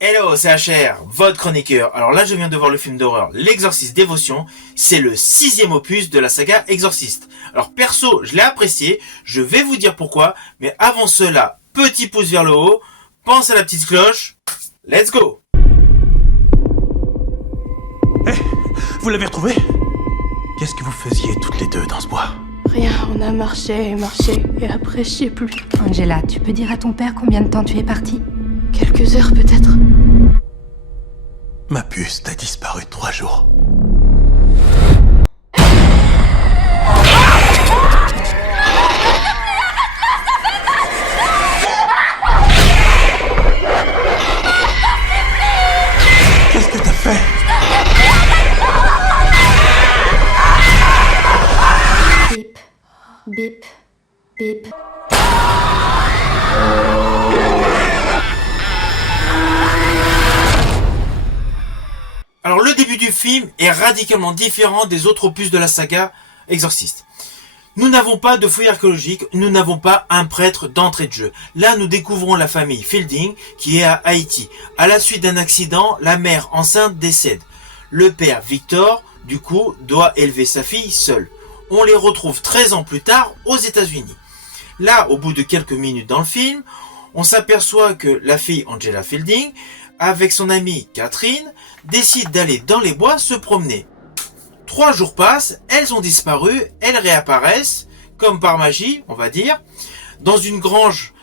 Hello, c'est HR, votre chroniqueur. Alors là, je viens de voir le film d'horreur L'Exorciste Dévotion. C'est le 6e opus de la saga Exorciste. Alors perso, je l'ai apprécié, je vais vous dire pourquoi, mais avant cela, petit pouce vers le haut, pense à la petite cloche, let's go. Vous l'avez retrouvé? Qu'est-ce que vous faisiez toutes les deux dans ce bois? Rien, on a marché, et après je sais plus. Angela, tu peux dire à ton père combien de temps tu es partie? Quelques heures peut-être. Ma puce a disparu 3 jours. Qu'est-ce que t'as fait? Bip, bip, bip. Alors le début du film est radicalement différent des autres opus de la saga Exorciste. Nous n'avons pas de fouilles archéologiques, nous n'avons pas un prêtre d'entrée de jeu. Là, nous découvrons la famille Fielding qui est à Haïti. À la suite d'un accident, la mère enceinte décède. Le père Victor, du coup, doit élever sa fille seul. On les retrouve 13 ans plus tard aux États-Unis. Là, au bout de quelques minutes dans le film, on s'aperçoit que la fille Angela Fielding, avec son amie Catherine, décide d'aller dans les bois se promener. 3 jours passent, elles ont disparu, elles réapparaissent, comme par magie, on va dire, dans une grange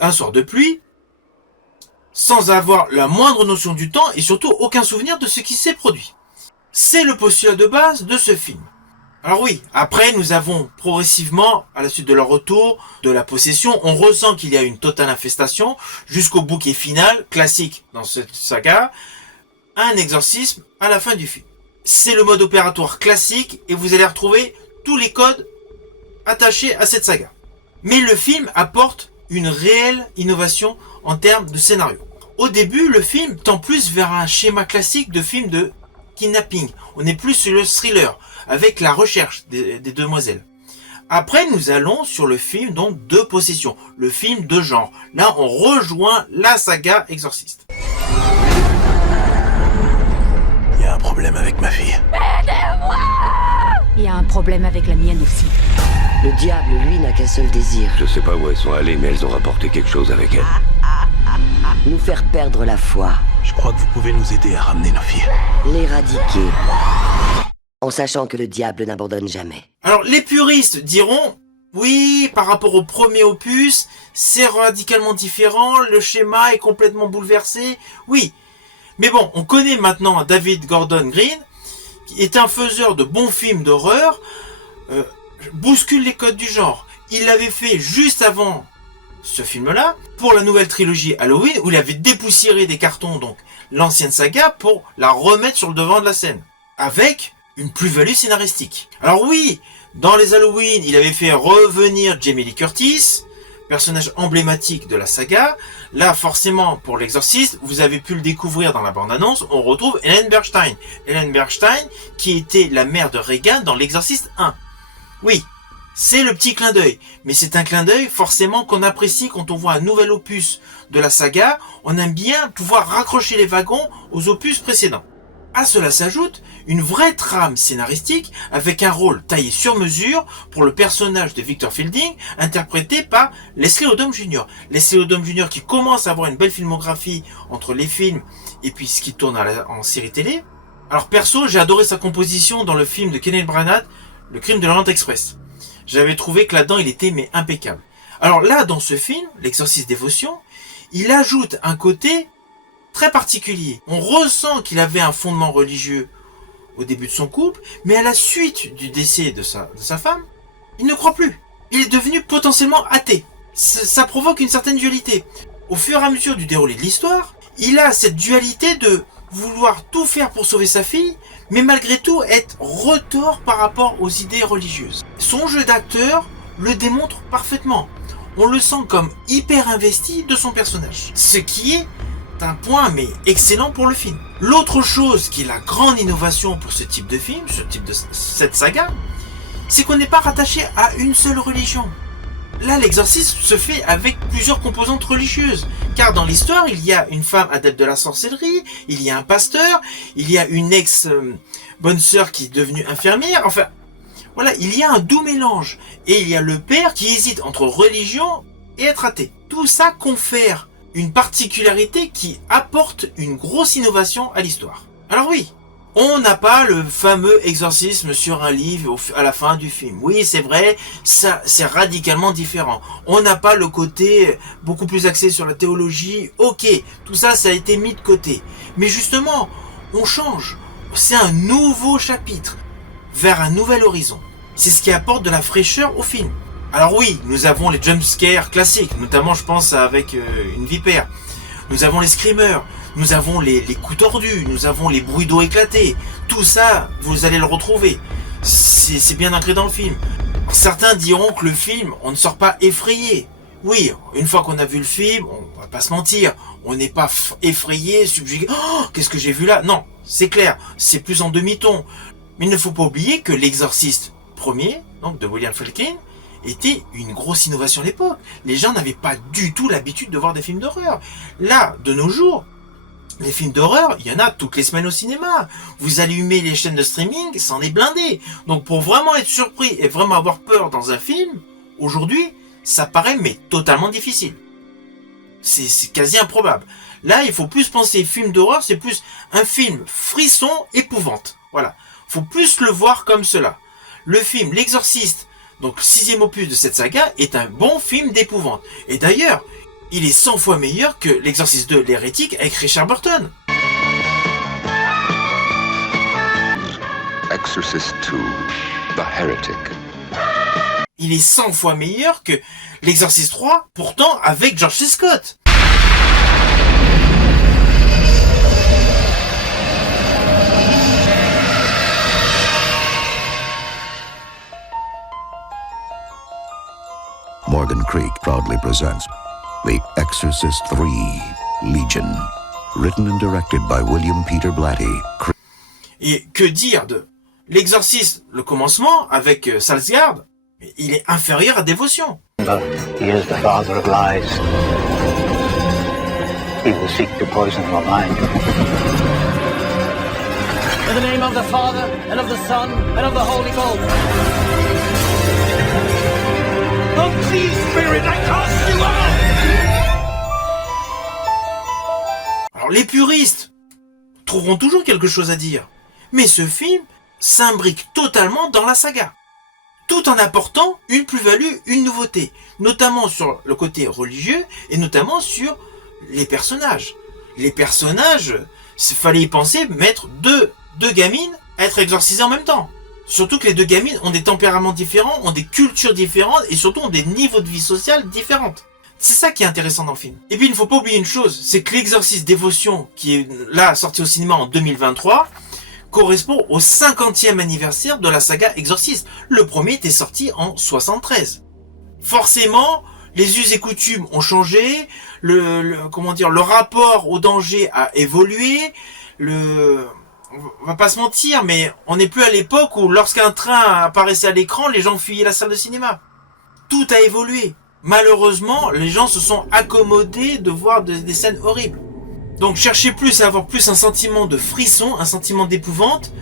un soir de pluie, sans avoir la moindre notion du temps et surtout aucun souvenir de ce qui s'est produit. C'est le postulat de base de ce film. Alors oui, après nous avons progressivement, à la suite de leur retour, de la possession, on ressent qu'il y a une totale infestation, jusqu'au bouquet final, classique dans cette saga, un exorcisme à la fin du film. C'est le mode opératoire classique et vous allez retrouver tous les codes attachés à cette saga. Mais le film apporte une réelle innovation en termes de scénario. Au début, le film tend plus vers un schéma classique de film de kidnapping. On est plus sur le thriller, avec la recherche des demoiselles. Après, nous allons sur le film donc de possession, le film de genre. Là, on rejoint la saga Exorciste. Il y a un problème avec ma fille. Il y a un problème avec la mienne aussi. Le diable, lui, n'a qu'un seul désir. Je sais pas où elles sont allées, mais elles ont rapporté quelque chose avec elles. Nous faire perdre la foi. Je crois que vous pouvez nous aider à ramener nos filles. L'éradiquer. En sachant que le diable n'abandonne jamais. Alors, les puristes diront, oui, par rapport au premier opus, c'est radicalement différent, le schéma est complètement bouleversé, oui. Mais bon, on connaît maintenant David Gordon Green, qui est un faiseur de bons films d'horreur, bouscule les codes du genre. Il l'avait fait juste avant ce film-là, pour la nouvelle trilogie Halloween, où il avait dépoussiéré des cartons, donc l'ancienne saga, pour la remettre sur le devant de la scène. Avec une plus-value scénaristique. Alors oui, dans les Halloween, il avait fait revenir Jamie Lee Curtis, personnage emblématique de la saga. Là, forcément, pour l'Exorciste, vous avez pu le découvrir dans la bande-annonce, on retrouve Ellen Burstyn. Ellen Burstyn, qui était la mère de Regan dans l'Exorciste 1. Oui, c'est le petit clin d'œil, mais c'est un clin d'œil forcément qu'on apprécie quand on voit un nouvel opus de la saga. On aime bien pouvoir raccrocher les wagons aux opus précédents. À cela s'ajoute une vraie trame scénaristique avec un rôle taillé sur mesure pour le personnage de Victor Fielding, interprété par Leslie Odom Jr. Leslie Odom Jr. qui commence à avoir une belle filmographie entre les films et puis ce qui tourne en série télé. Alors perso, j'ai adoré sa composition dans le film de Kenneth Branagh, Le Crime de l'Orient Express. J'avais trouvé que là-dedans il était mais impeccable. Alors là, dans ce film, L'Exorciste Dévotion, il ajoute un côté très particulier. On ressent qu'il avait un fondement religieux au début de son couple, mais à la suite du décès de sa femme, il ne croit plus. Il est devenu potentiellement athée. Ça provoque une certaine dualité. Au fur et à mesure du déroulé de l'histoire, il a cette dualité de vouloir tout faire pour sauver sa fille, mais malgré tout être retors par rapport aux idées religieuses. Son jeu d'acteur le démontre parfaitement. On le sent comme hyper investi de son personnage. Ce qui est un point mais excellent pour le film. L'autre chose qui est la grande innovation pour ce type de film, ce type de cette saga, c'est qu'on n'est pas rattaché à une seule religion. Là, l'exorcisme se fait avec plusieurs composantes religieuses. Car dans l'histoire, il y a une femme adepte de la sorcellerie, il y a un pasteur, il y a une ex-bonne sœur qui est devenue infirmière. Enfin, voilà, il y a un doux mélange. Et il y a le père qui hésite entre religion et être athée. Tout ça confère une particularité qui apporte une grosse innovation à l'histoire. Alors oui, on n'a pas le fameux exorcisme sur un livre à la fin du film. Oui, c'est vrai, ça c'est radicalement différent. On n'a pas le côté beaucoup plus axé sur la théologie. Ok, tout ça, ça a été mis de côté. Mais justement, on change. C'est un nouveau chapitre vers un nouvel horizon. C'est ce qui apporte de la fraîcheur au film. Alors oui, nous avons les jumpscares classiques, notamment je pense avec une vipère. Nous avons les screamers, nous avons les coups tordus, nous avons les bruits d'eau éclatés. Tout ça, vous allez le retrouver. C'est bien ancré dans le film. Certains diront que le film, on ne sort pas effrayé. Oui, une fois qu'on a vu le film, on va pas se mentir, on n'est pas effrayé, subjugué. Oh, qu'est-ce que j'ai vu là? Non, c'est clair, c'est plus en demi-ton. Mais il ne faut pas oublier que l'exorciste premier, donc de William Friedkin, était une grosse innovation à l'époque. Les gens n'avaient pas du tout l'habitude de voir des films d'horreur. Là, de nos jours, les films d'horreur, il y en a toutes les semaines au cinéma. Vous allumez les chaînes de streaming, c'en est blindé. Donc pour vraiment être surpris et vraiment avoir peur dans un film, aujourd'hui, ça paraît mais totalement difficile. C'est quasi improbable. Là, il faut plus penser film d'horreur, c'est plus un film frisson, épouvante. Voilà. Faut plus le voir comme cela. Le film L'Exorciste, donc le 6e opus de cette saga, est un bon film d'épouvante. Et d'ailleurs, il est 100 fois meilleur que L'Exorciste 2, l'hérétique, avec Richard Burton. Exorcist 2, The Heretic. Il est 100 fois meilleur que L'Exorciste 3, pourtant avec George C. Scott. Morgan Creek proudly presents The Exorcist 3 Legion, written and directed by William Peter Blatty. Et que dire de L'Exorciste, le commencement, avec Salzgard, il est inférieur à Dévotion. He is the father of lies. He will seek to poison your mind. In the name of the Father, and of the Son, and of the Holy Ghost. Unclean spirit, I cast you out! Alors les puristes trouveront toujours quelque chose à dire. Mais ce film s'imbrique totalement dans la saga, tout en apportant une plus-value, une nouveauté, notamment sur le côté religieux et notamment sur les personnages. Les personnages, il fallait y penser, mettre deux gamines à être exorcisées en même temps. Surtout que les deux gamines ont des tempéraments différents, ont des cultures différentes et surtout ont des niveaux de vie sociale différentes. C'est ça qui est intéressant dans le film. Et puis il ne faut pas oublier une chose, c'est que l'Exorciste Dévotion, qui est là sorti au cinéma en 2023, correspond au 50e anniversaire de la saga Exorciste. Le premier était sorti en 73. Forcément, les us et coutumes ont changé, le rapport au danger a évolué, on va pas se mentir, mais on n'est plus à l'époque où lorsqu'un train apparaissait à l'écran, les gens fuyaient la salle de cinéma. Tout a évolué. Malheureusement, les gens se sont accommodés de voir des scènes horribles. Donc cherchez plus à avoir plus un sentiment de frisson, un sentiment d'épouvante,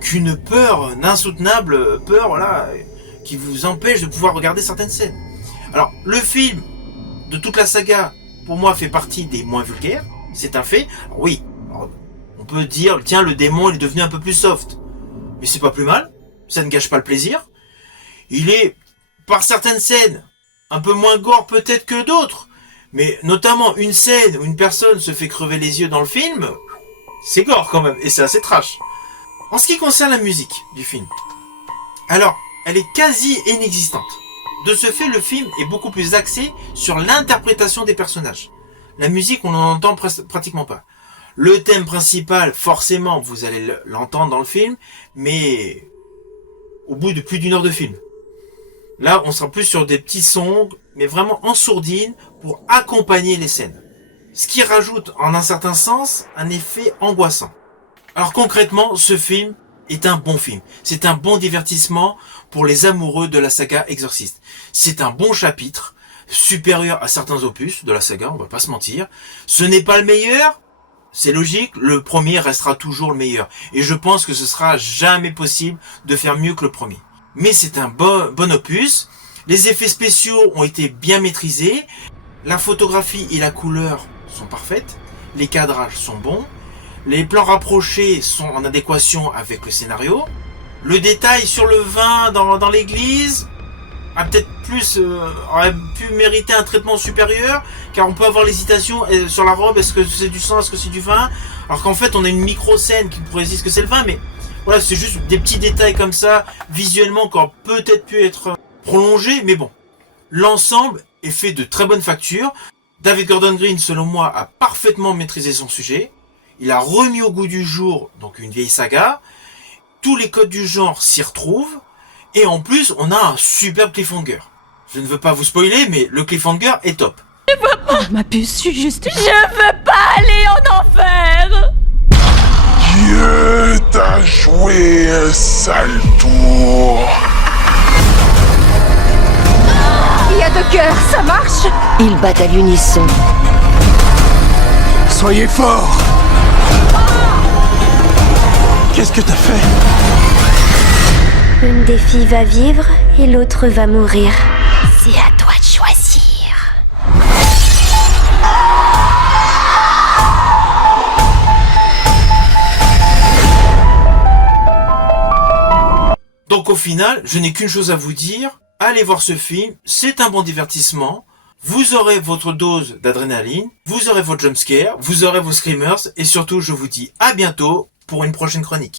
qu'une peur, une insoutenable peur, voilà, qui vous empêche de pouvoir regarder certaines scènes. Alors, le film de toute la saga, pour moi, fait partie des moins vulgaires, c'est un fait. Alors, oui, on peut dire, tiens, le démon il est devenu un peu plus soft. Mais c'est pas plus mal, ça ne gâche pas le plaisir. Il est, par certaines scènes, un peu moins gore peut-être que d'autres, mais notamment une scène où une personne se fait crever les yeux dans le film, c'est gore quand même, et c'est assez trash. En ce qui concerne la musique du film, alors, elle est quasi inexistante. De ce fait, le film est beaucoup plus axé sur l'interprétation des personnages. La musique, on n'en entend pratiquement pas. Le thème principal, forcément, vous allez l'entendre dans le film, mais au bout de plus d'une heure de film. Là, on sera plus sur des petits sons, mais vraiment en sourdine, pour accompagner les scènes. Ce qui rajoute, en un certain sens, un effet angoissant. Alors concrètement, ce film est un bon film. C'est un bon divertissement pour les amoureux de la saga Exorcist. C'est un bon chapitre, supérieur à certains opus de la saga, on va pas se mentir. Ce n'est pas le meilleur, c'est logique, le premier restera toujours le meilleur. Et je pense que ce sera jamais possible de faire mieux que le premier. Mais c'est un bon opus. Les effets spéciaux ont été bien maîtrisés. La photographie et la couleur sont parfaites. Les cadrages sont bons. Les plans rapprochés sont en adéquation avec le scénario. Le détail sur le vin dans l'église a peut-être aurait pu mériter un traitement supérieur, car on peut avoir l'hésitation sur la robe, est-ce que c'est du sang, est-ce que c'est du vin, alors qu'en fait on a une micro-scène qui pourrait dire que c'est le vin, mais voilà, c'est juste des petits détails comme ça, visuellement, qui auraient peut-être pu être prolongés, mais bon. L'ensemble est fait de très bonne facture. David Gordon Green, selon moi, a parfaitement maîtrisé son sujet. Il a remis au goût du jour donc une vieille saga. Tous les codes du genre s'y retrouvent. Et en plus, on a un superbe cliffhanger. Je ne veux pas vous spoiler, mais le cliffhanger est top. Je veux pas. Ma puce, je suis juste... Je veux pas aller en enfer. Dieu t'a joué un sale tour. Il y a 2 cœurs, ça marche? Ils battent à l'unisson. Soyez forts. Qu'est-ce que t'as fait? Une des filles va vivre et l'autre va mourir. C'est à toi de choisir. Donc au final, je n'ai qu'une chose à vous dire. Allez voir ce film, c'est un bon divertissement. Vous aurez votre dose d'adrénaline, vous aurez votre jumpscare, vous aurez vos screamers, et surtout je vous dis à bientôt pour une prochaine chronique.